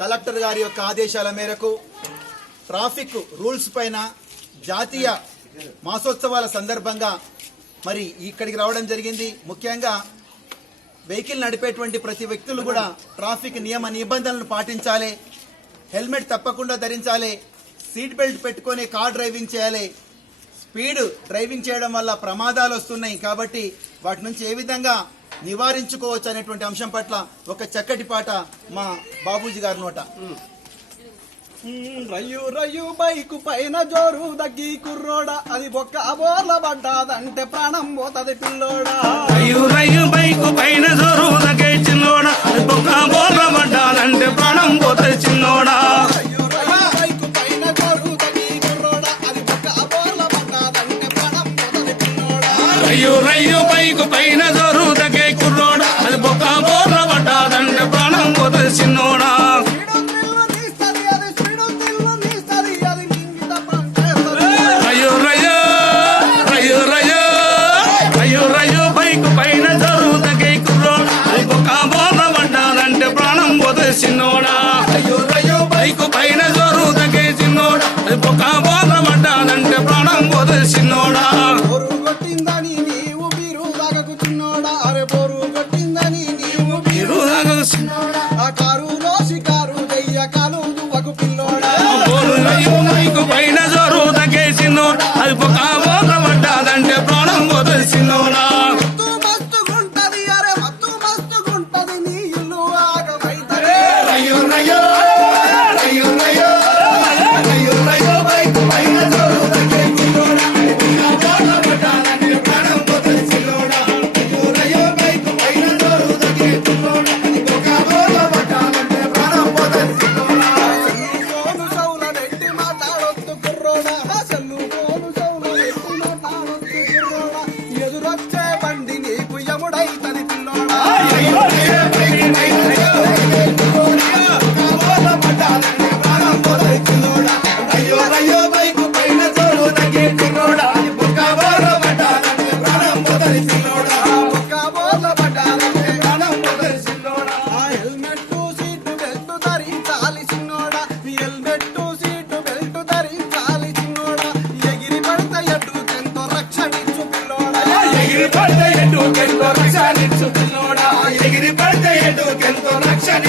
Collector గారి యొక్క ఆదేశాల మేరకు ట్రాఫిక్ రూల్స్ పైన జాతీయ మాసోత్సవాల సందర్భంగా మరి ఇక్కడికి రావడం జరిగింది. ముఖ్యంగా వెహికల్ నడిపేటువంటి ప్రతి వ్యక్తులు కూడా ట్రాఫిక్ నియమ నిబంధనలను పాటించాలి, హెల్మెట్ తప్పకుండా ధరించాలి, సీట్ బెల్ట్ పెట్టుకొని కార్ డ్రైవింగ్ చేయాలి. స్పీడ్ డ్రైవింగ్ చేయడం వల్ల ప్రమాదాలు వస్తున్నాయి కాబట్టి వాటి నుంచి ఏ విధంగా నివారించుకోవచ్చు అనేటువంటి అంశం పట్ల ఒక చక్కటి పాట మా బాబూజీ గారి నోట. రయ్యు రయ్యు బైకు పైన జోరు దగ్గి కుర్రోడా, అది బొక్క బోర్ల పడ్డాదంటే ప్రాణం పోతది పిల్లోడా. రయ్యు రయ్యు బైకు పైన జోరు దగ్గి చిన్నోడా, అది బొక్క బోర్ల పడ్డాదంటే ప్రాణం పోతది చిన్నోడా. రయ్యు రయ్యు బైకు పైన జోరు దగ్గి కుర్రోడా, అది బొక్క బోర్ల పడ్డాదంటే ప్రాణం పోతది పిల్లోడా. రయ్యు రయ్యు బైకు పైన జోరు దగ్గి కుర్రోడా, అది బొక్క బోర్ల పడ్డాదంటే ప్రాణం పోతది చిన్నోడా. చిన్నోడా బైకు పైన జోరు తగ్గే చిన్నోడా, అది పొక్క బోర్ల పడ్డాదంటే ప్రాణం పోతుంది చిన్నోడా. బోరు కొట్టిందని నీవు బీరు దాగకు చిన్నోడా, అరే బోరు కొట్టిందని నీవు బీరు దాగకు చిన్నోడా. ఆ కారులో షికారు దెయ్య కాలు దువ్వకు పిల్లోడా. బైకు పైన జోరు తగ్గే చిన్నోడా, అది పొక్క బోర్ల పడ్డాదంటే ప్రాణం పోతుంది చిన్నోడా. ఎదురొచ్చే బండి నీకు యముడైతది పిల్లోడా. ఎగిరి పడితే ఎటు ఎంతో రక్షణ